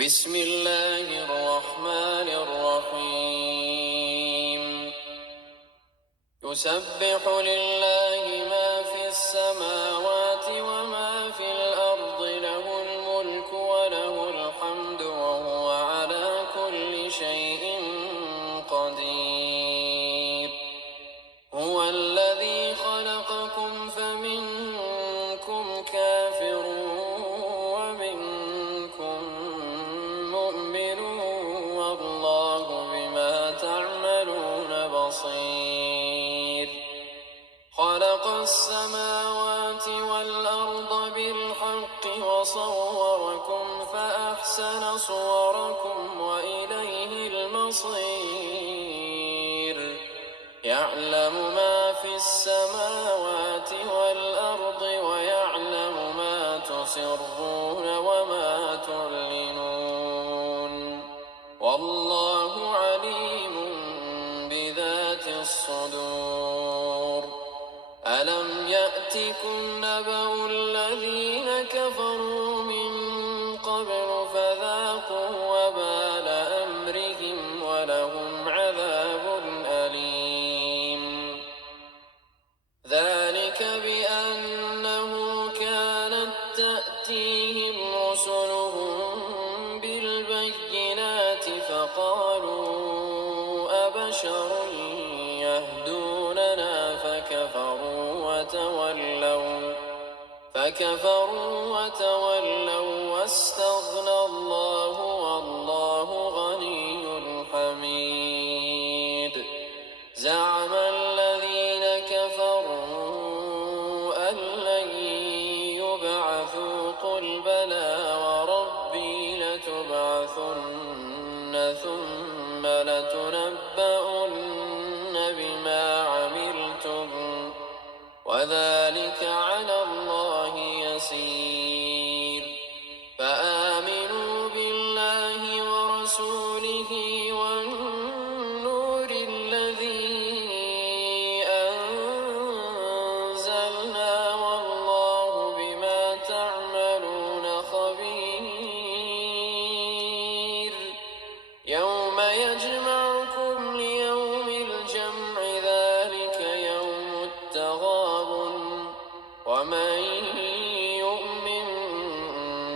بسم الله الرحمن الرحيم يسبح لله ما في السماوات وما في الأرض له الملك وله الحمد وهو على كل شيء قدير هو الذي خلقكم فمنكم كافر ومنكم مؤمن والله بما تعملون بصير خلق السماوات والأرض بالحق وصوركم فأحسن صوركم وإليه المصير يعلم ما في السماوات والأرض ويعلم ما تسرون وما تعلنون والله عليم بذات الصدور ألم يأتكم نبأ الذين كفروا من قبل فذاقوا وبال أمرهم ولهم عذاب أليم ذلك بأنه كانت تأتيهم رسلهم بالبينات فقالوا أبشر يهدوننا فكفروا وتولوا واستغنى الله والله غني حميد زعم الذين كفروا أن لن يبعثوا قل بلى وربي لتبعثن ثم لتنبؤن بما عملتم وذلك على الله يسير فآمنوا بالله ورسوله والنور الذي أنزلنا والله بما تعملون خبير يوم يجمعكم ليوم الجمع ذلك يوم التغابن ومن يؤمن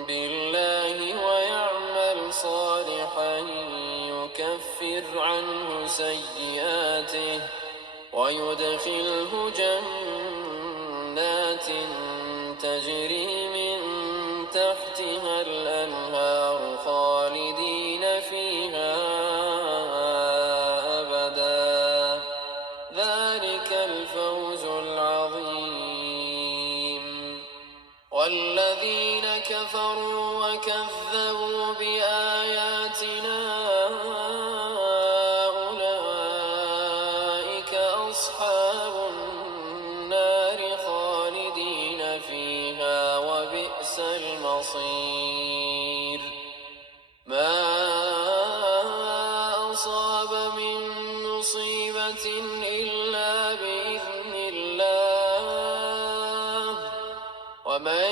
بالله ويعمل صالحا يكفر عنه سيئاته ويدخله جنات تجري من تحتها الأنهار خالدين فيها أبدا ذلك الفوز العظيم والذين كفروا وكذبوا بآياتنا أولئك أصحاب النار خالدين فيها وبئس المصير ما أصاب من مصيبة إلا بإذن الله ومن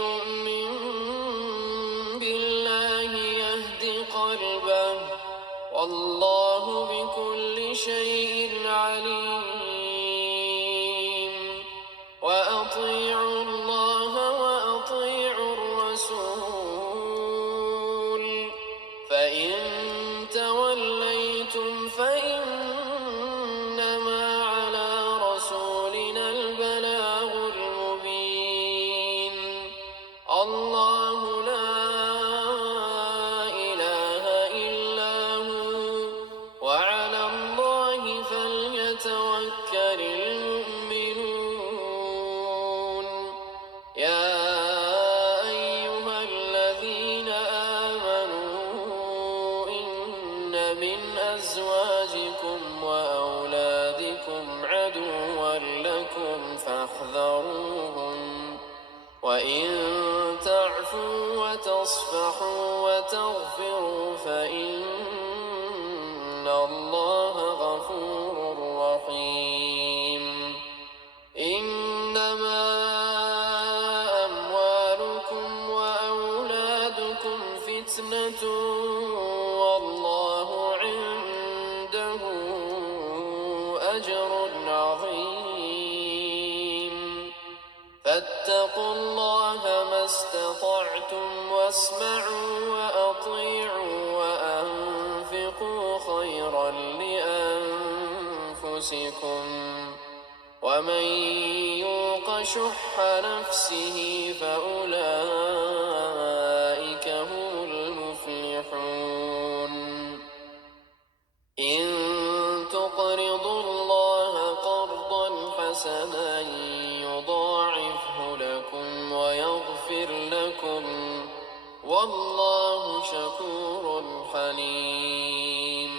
يؤمن بالله يهد قلبه والله بكل شيء عليم وأطيعوا الله وأطيعوا الرسول فإن توليتم فإنما على رسولنا البلاغ المبين الله لا إله إلا هو وعلى الله فليتوكل المؤمنون يا أيها الذين آمنوا إن من أزواجكم وأولادكم عدوا لكم فاحذروهم وإن تعفوا وتصفحوا وتغفروا فإن الله غفور رحيم إنما أموالكم وأولادكم فتنة حسنة والله عنده أجر عظيم. فاتقوا الله ما استطعتم واسمعوا وأطيعوا وأنفقوا خيرا لأنفسكم ومن يوق شح نفسه فأولئك هم المفلحون. إن تقرضوا الله قرضا حسنا يضاعفه لكم ويغفر لكم والله شكور حليم.